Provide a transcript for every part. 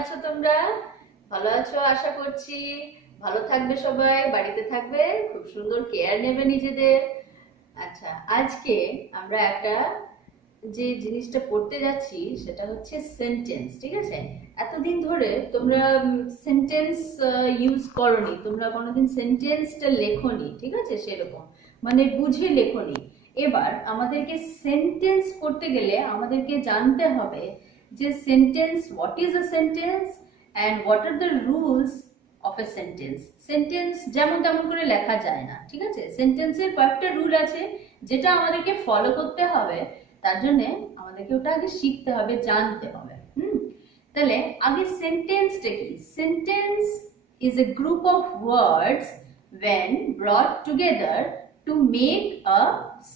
আছো তোমরা? ভালো আছো আশা করছি। ভালো থাকবে সবাই, বাড়িতে থাকবে, খুব সুন্দর কেয়ার নেবে নিজেদের। আচ্ছা, আজকে আমরা একটা যে জিনিসটা পড়তে যাচ্ছি সেটা হচ্ছে সেন্টেন্স। ঠিক আছে? এতদিন ধরে তোমরা সেন্টেন্স ইউজ করনি, তোমরা কোনোদিন সেন্টেন্সটা লেখোনি। ঠিক আছে? সেরকম মানে বুঝে লেখোনি। এবার আমাদেরকে সেন্টেন্স করতে গেলে আমাদেরকে জানতে হবে যে sentence, what is a sentence and what are the rules of a sentence. Sentence যেমন তেমন করে লেখা যায় না। ঠিক আছে? সেন্টেন্সের কয়েকটা রুল আছে যেটা আমাদেরকে ফলো করতে হবে। তার জন্য আমাদেরকে ওটা আগে শিখতে হবে, জানতে হবে। তাহলে আগে সেন্টেন্সটা কি? Sentence is a group of words when brought together to make a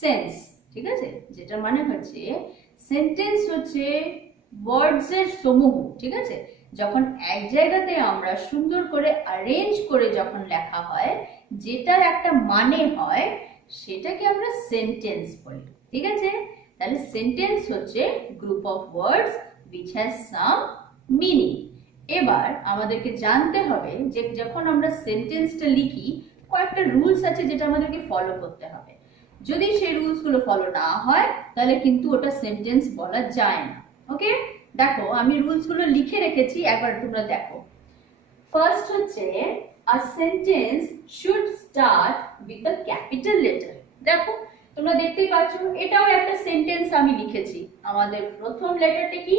sense। ঠিক আছে? যেটা মানে হচ্ছে সেন্টেন্স হচ্ছে ওয়ার্ডস এর সমূহ। ঠিক আছে? যখন এক জায়গাতে আমরা সুন্দর করে অ্যারেঞ্জ করে যখন লেখা হয়, যেটার একটা মানে হয়, সেটাকে আমরা সেন্টেন্স বলি। ঠিক আছে? তাহলে সেন্টেন্স হচ্ছে group of words which has some meaning। এবার আমাদেরকে জানতে হবে যে যখন আমরা সেন্টেন্সটা লিখি কয়েকটা রুলস আছে যেটা আমাদেরকে ফলো করতে হবে। যদি সেই রুলস গুলো ফলো না হয় তাহলে কিন্তু ওটা সেন্টেন্স বলা যায় না। ওকে, দেখো আমি রুলস গুলো লিখে রেখেছি, একবার তোমরা দেখো। ফার্স্ট হচ্ছে a sentence should start with a capital letter. দেখো তোমরা দেখতেই পাচ্ছ, এটাও একটা সেন্টেন্স আমি লিখেছি। আমাদের প্রথম লেটারটা কি?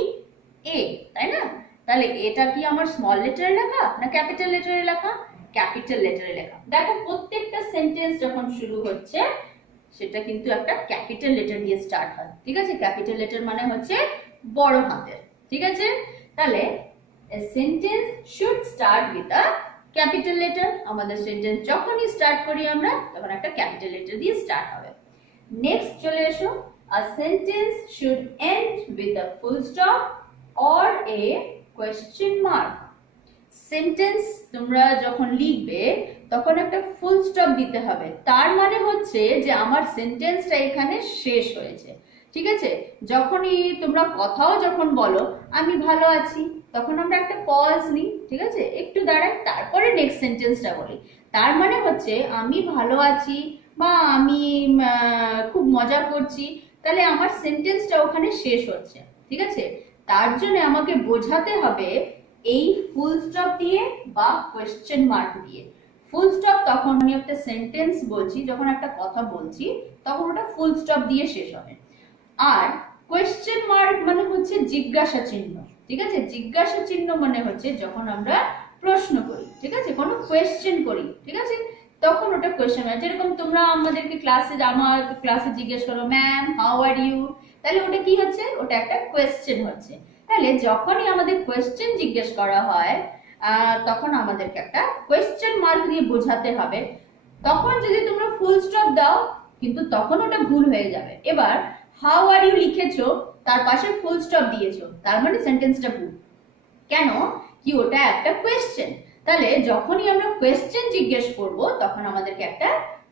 এ, তাই না? তাহলে এটা কি আমার স্মল লেটারে লেখা না ক্যাপিটাল লেটারে লেখা? ক্যাপিটাল লেটারে লেখা। দেখো প্রত্যেকটা সেন্টেন্স যখন শুরু হচ্ছে সেটা কিন্তু একটা ক্যাপিটাল লেটার দিয়ে স্টার্ট হয়। ঠিক আছে? ক্যাপিটাল লেটার মানে হচ্ছে বড় হাতের। ঠিক আছে? তাহলে a sentence should start with a capital letter। আমাদের সেন্টেন্স যখনই স্টার্ট করি আমরা তখন একটা ক্যাপিটাল লেটার দিয়ে স্টার্ট হবে। নেক্সট চলে এসো, a sentence should end with a full stop or a question mark। Sentence তোমরা যখন লিখবে তখন একটা ফুল স্টপ দিতে হবে। তার মানে হচ্ছে যে আমার সেন্টেন্সটা এখানে শেষ হয়েছে। ঠিক আছে? যখনই তোমরা কথাও যখন বলো আমি ভালো আছি, তখন আমরা একটা পজ নিই। ঠিক আছে? একটু দাঁড়াই, তারপরে নেক্সট সেন্টেন্সটা বলি। তার মানে হচ্ছে আমি ভালো আছি বা আমি খুব মজা করছি, তাহলে আমার সেন্টেন্সটা ওখানে শেষ হচ্ছে। ঠিক আছে? তার জন্য আমাকে বোঝাতে হবে এই ফুল স্টপ দিয়ে বা কোয়েশ্চেন মার্ক দিয়ে। ফুল স্টপ তখন আমি একটা সেন্টেন্স বলছি, যখন একটা কথা বলছি তখন ওটা ফুল স্টপ দিয়ে শেষ হবে। আর কোয়েশ্চেন মার্ক মানে হচ্ছে জিজ্ঞাসা চিহ্ন। ঠিক আছে? জিজ্ঞাসা চিহ্ন মানে হচ্ছে যখন আমরা প্রশ্ন করি, ঠিক আছে, কোনো কোয়েশ্চেন করি, ঠিক আছে, তখন ওটা কোয়েশ্চেন মার্ক। যেরকম তোমরা আমাদেরকে আমার ক্লাসে জিজ্ঞেস করো ম্যাম হাউ আর ইউ, তাহলে ওটা কি হচ্ছে? ওটা একটা কোয়েশ্চেন হচ্ছে। তাহলে যখনই আমাদের কোয়েশ্চেন জিজ্ঞেস করা হয় তখন আমাদেরকে একটা কোয়েশ্চেন মার্ক দিয়ে বোঝাতে হবে। তখন যদি তোমরা ফুল স্টপ দাও কিন্তু তখন ওটা ভুল হয়ে যাবে। এবার হাউ আর ইউ লিখেছো, তার পাশে ফুল স্টপ দিয়েছো, তার মানে সেন্টেন্সটা ভুল। কেন? কি ওটা একটা কোয়েশ্চেন। তাহলে যখনই আমরা কোয়েশ্চেন জিজ্ঞেস করব তখন আমাদেরকে একটা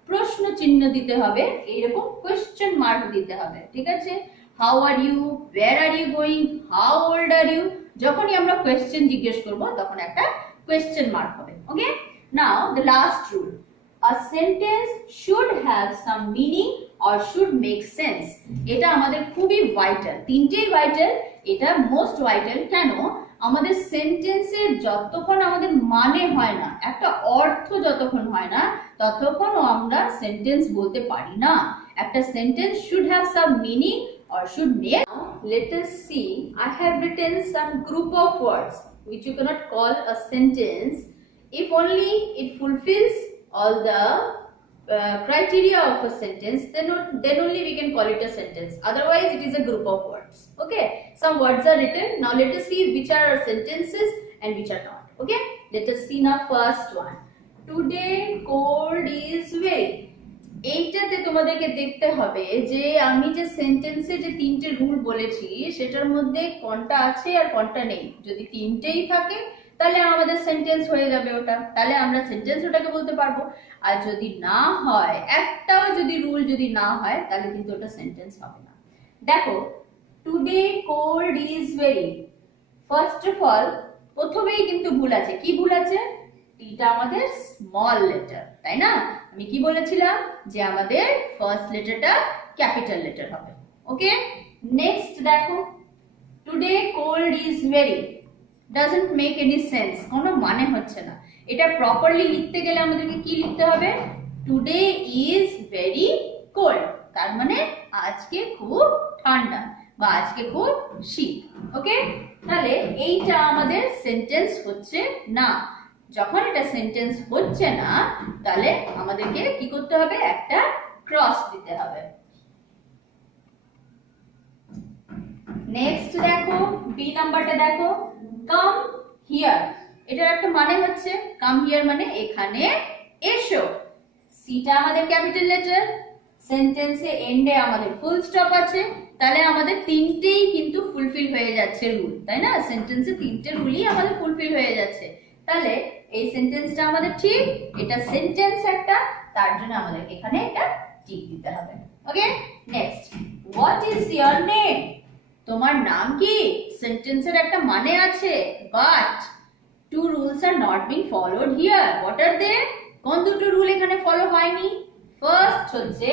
প্রশ্ন চিহ্ন দিতে হবে, এইরকম কোয়েশ্চেন মার্ক দিতে হবে। ঠিক আছে? How are you, where are you going, how old are you, যখনই আমরা কোয়েশ্চেন জিজ্ঞেস করব তখন একটা কোয়েশ্চেন মার্ক হবে। Okay, now the last rule, a sentence should have some meaning or should make sense। এটা আমাদের খুবই ভাইটাল, তিনটেই ভাইটাল, এটা মোস্ট ভাইটাল। কেন? আমাদের সেন্টেন্সের যতক্ষণ আমাদের মানে হয় না, একটা অর্থ যতক্ষণ হয় না, ততক্ষণ আমরা সেন্টেন্স বলতে পারি না। একটা sentence should have some meaning or should make। Now let us see, I have written some group of words which you cannot call a sentence if only it fulfills all the criteria of a sentence, then only we can call it a sentence, otherwise it is a group of words. Okay, some words are written. Now let us see which are sentences and which are not. Okay, let us see now first one, today cold is very। এইটাতে তোমাদেরকে দেখতে হবে যে আমি যে সেন্টেন্সে যে তিনটে রুল বলেছি সেটার মধ্যে কোনটা আছে আর কোনটা নেই। যদি তিনটেই থাকে তাহলে আমাদের সেন্টেন্স হয়ে যাবে ওটা, তাহলে আমরা সেন্টেন্স ওটাকে বলতে পারবো। আর যদি না হয়, একটাও যদি রুল যদি না হয়, তাহলে কিন্তু ওটা সেন্টেন্স হবে না। দেখো, today cold is very. First of all প্রথমেই কিন্তু ভুল আছে। কি ভুল আছে? টিটা আমাদের স্মল লেটার, তাই না? আমি কি বলেছিলাম যে আমাদের ফার্স্ট লেটারটা ক্যাপিটাল লেটার হবে। ওকে, নেক্সট দেখো, today cold is very, doesn't make any sense, কোনো মানে হচ্ছে না। এটা প্রপারলি লিখতে গেলে আমাদেরকে কি লিখতে হবে? টুডে ইজ ভেরি কোল্ড, তার মানে আজকে খুব ঠান্ডা বা আজকে খুব শীত। ওকে, তাহলে এইটা আমাদের সেন্টেন্স হচ্ছে না। যখন এটা সেন্টেন্স হচ্ছে না, তাহলে আমাদেরকে কি করতে হবে? একটা ক্রস দিতে হবে। নেক্সট দেখো, বি নাম্বারটা দেখো, কাম হিয়ার, এটার একটা মানে হচ্ছে কাম হিয়ার মানে এখানে এসো। সিটা আমাদের ক্যাপিটাল লেটার, সেন্টেন্সে এন্ডে আমাদের ফুল স্টপ আছে, তাহলে আমাদের তিনটেই কিন্তু ফুলফিল হয়ে যাচ্ছে রুল, তাই না? সেন্টেন্সে তিনটে রুলই আমাদের ফুলফিল হয়ে যাচ্ছে। তাহলে এই সেন্টেন্সটা আমাদের ঠিক, এটা সেন্টেন্স একটা, তার জন্য আমাদের এখানে একটা টিক দিতে হবে। Okay, next, what is your name, তোমার নাম কি? সেন্টেন্সের একটা মানে আছে, but two rules are not being followed here. What are they? কোন দুটো রুল এখানে ফলো হয়নি? ফার্স্ট হচ্ছে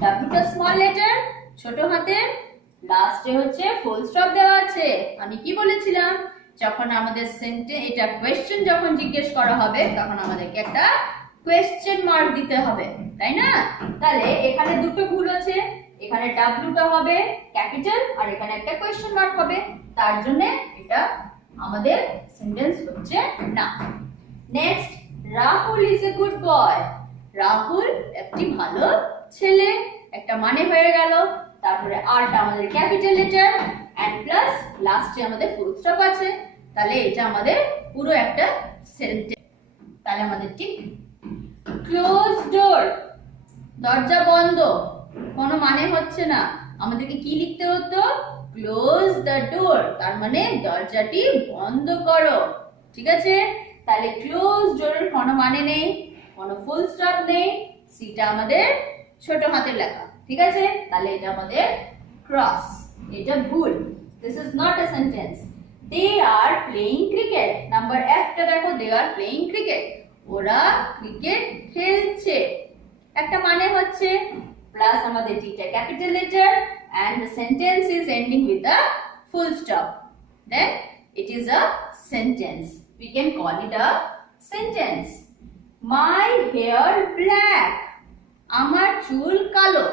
ডাব্লিউটা স্মল লেটার ছোট হাতের, লাস্টে হচ্ছে ফুল স্টপ দেওয়া আছে। আমি কি বলেছিলাম? যখন আমাদের সেন্টেন্স এটা কোয়েশ্চেন যখন জিজ্ঞেস করা হবে তখন আমাদেরকে একটা কোয়েশ্চেন মার্ক দিতে হবে, তাই না? তাহলে এখানে দুটো ভুল আছে, এখানে ডাব্লিউটা হবে ক্যাপিটাল আর এখানে একটা কোয়েশ্চেন মার্ক হবে, তার জন্য এটা আমাদের সেন্টেন্স হচ্ছে না। Next, Rahul is a good boy, Rahul একটি ভালো ছেলে, একটা মানে হয়ে গেল। তারপরে আরটা আমাদের ক্যাপিটাল লেটার এন্ড প্লাস লাস্টে আমাদের ফুল স্টপ আছে, তাহলে এটা আমাদের পুরো একটা সেন্টেন্স। তাহলে আমাদের ঠিক। ক্লোজ ডোর, দরজা বন্ধ, কোনো মানে হচ্ছে না। আমাদেরকে কি লিখতে হতো? ক্লোজ দ্য ডোর, তার মানে দরজাটি বন্ধ করো। ঠিক আছে, তাহলে ক্লোজ ডোরের কোনো মানে নেই, কোনো ফুল স্টপ নেই, সিটা আমাদের ছোট হাতের লেখা। ঠিক আছে, তাহলে এটা আমাদের ক্রস, এটা ভুল। This is not a sentence. They are playing cricket, number একটা দেখো, দে আর প্লেইং ক্রিকেট, ওরা ক্রিকেট খেলছে, একটা মানে হচ্ছে, প্লাস আমাদের টিটা capital letter and the sentence is ending with a full stop, then it is a sentence. We can call it a sentence. My hair black, আমার চুল কালো,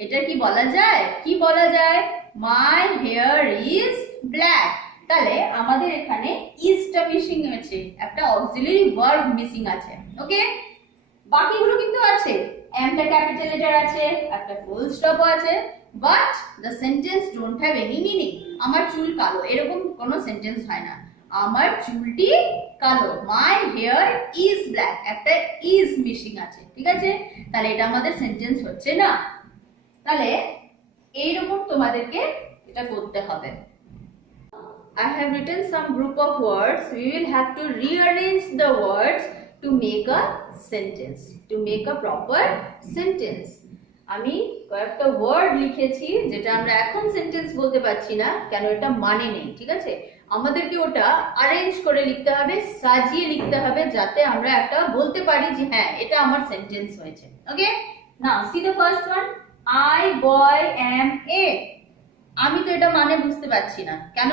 এটা কি বলা যায়? কি বলা যায়? My hair is black, তাহলে আমাদের এখানে ইজটা মিসিং আছে, একটা অক্সিলারি ভার্ব মিসিং আছে। ওকে, বাকিগুলো কিন্তু আছে, এমটা ক্যাপিটাল লেটার আছে, একটা ফুল স্টপ আছে, but the sentence don't have any meaning. আমার চুল কালো, এরকম কোনো সেন্টেন্স হয় না। আমার চুলটি কালো, মাই হেয়ার ইজ ব্ল্যাক, একটা ইজ মিসিং আছে। ঠিক আছে, তাহলে এটা আমাদের সেন্টেন্স হচ্ছে না। তাহলে এইরকম তোমাদেরকে এটা করতে হবে। I have written some group of words. We will have to rearrange the words to make a sentence, to make a proper sentence. আমি কয়েকটা ওয়ার্ড লিখেছি যেটা আমরা এখন সেন্টেন্স বলতে পারছি না, কেন? এটা মানে নেই। ঠিক আছে, আমাদেরকে ওটা অ্যারেঞ্জ করে লিখতে হবে, সাজিয়ে লিখতে হবে, যাতে আমরা একটা বলতে পারি যে হ্যাঁ এটা আমার সেন্টেন্স হয়েছে। Okay, now see the first one, I boy am a. আমি তো এটা মানে বুঝতে পারছি না, কেন?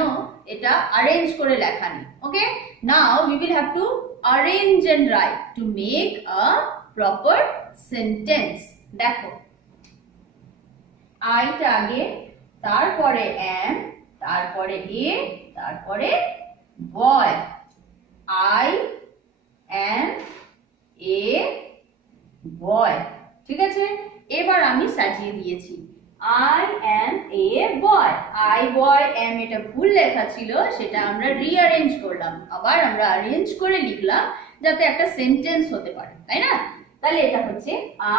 এটা অ্যারেঞ্জ করে লেখা নেই। Okay, now we will have to arrange and write to make a proper sentence. দেখো, আইটা আগে, তারপরে এম, তারপরে এ, তারপরে বয়। আই এম এ বয়। ঠিক আছে, এবার আমি সাজিয়ে দিয়েছি I am a boy. I boy am এটা ভুল লেখা ছিল, সেটা আমরা রিঅ্যারেঞ্জ করলাম, আবার আমরা অ্যারেঞ্জ করে লিখলাম যাতে একটা সেন্টেন্স হতে পারে, তাই না? তাহলে এটা হচ্ছে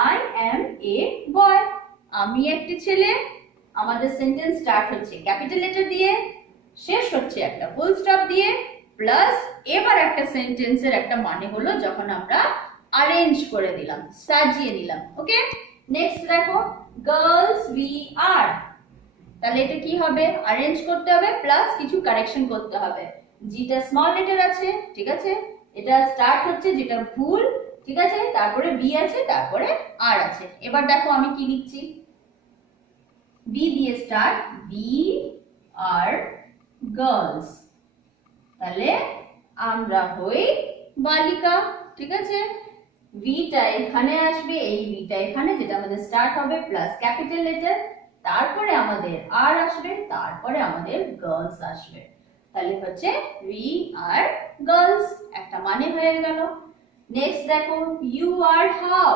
আই এম এ বয়, আমি একটি ছেলে। আমাদের সেন্টেন্স স্টার্ট হচ্ছে ক্যাপিটাল লেটার দিয়ে, শেষ হচ্ছে একটা ফুল স্টপ দিয়ে, প্লাস এবার একটা সেন্টেন্সের একটা মানে হলো যখন আমরা অ্যারেঞ্জ করে দিলাম, সাজিয়ে নিলাম। ওকে, নেক্সট দেখো, গার্লস উই আর, তাহলে এটা কি হবে? অ্যারেঞ্জ করতে হবে প্লাস কিছু কারেকশন করতে হবে। জিটা স্মল লেটার আছে, ঠিক আছে, এটা স্টার্ট হচ্ছে যেটা ভুল, ঠিক আছে, তারপরে বি আছে, তারপরে আর আছে। এবার দেখো আমি কি লিখছি, বি দিয়ে স্টার্ট, বি আর গার্লস, তাহলে আমরা হই বালিকা, ঠিক আছে। ভিটা এখানে আসবে, এই ভিটা এখানে, যেটা আমাদের স্টার্ট হবে প্লাস ক্যাপিটাল লেটার, তারপরে আমাদের আর আসবে, তারপরে আমাদের গার্লস আসবে, তাহলে হচ্ছে উই আর গার্লস, একটা মানে হয়ে গেল। নেক্সট দেখো, ইউ আর হাউ,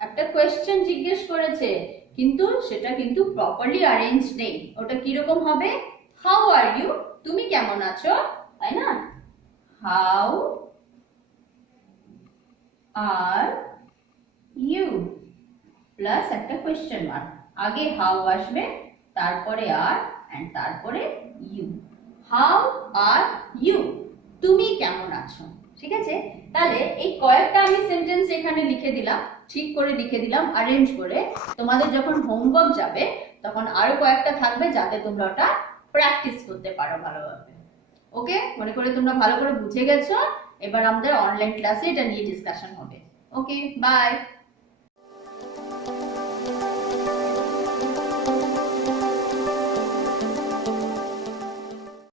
একটা কোয়েশ্চেন জিজ্ঞেস করেছে, কিন্তু সেটা কিন্তু প্রপারলি অ্যারেঞ্জ নেই, ওটা কিরকম হবে, হাউ আর ইউ, তুমি কেমন আছো, তাই না, হাউ আর ইউ প্লাস একটা কোয়েশ্চেন মার্ক, আগে হাউ আসবে, তারপরে আর, এন্ড তারপরে ইউ, হাউ আর ইউ, তুমি কেমন আছো, ঠিক আছে। তাহলে এই কয়েকটা আমি সেন্টেন্স এখানে লিখে দিলাম, ঠিক করে লিখে দিলাম অ্যারেঞ্জ করে, তোমাদের যখন হোমওয়ার্ক যাবে তখন আরো কয়েকটা থাকবে যাতে তোমরা ওটা প্র্যাকটিস করতে পারো ভালোভাবে। ওকে, মনে করে তোমরা ভালো করে বুঝে গেছো, এবার আমাদের অনলাইন ক্লাসে এটা নিয়ে ডিসকাশন হবে। ওকে, বাই।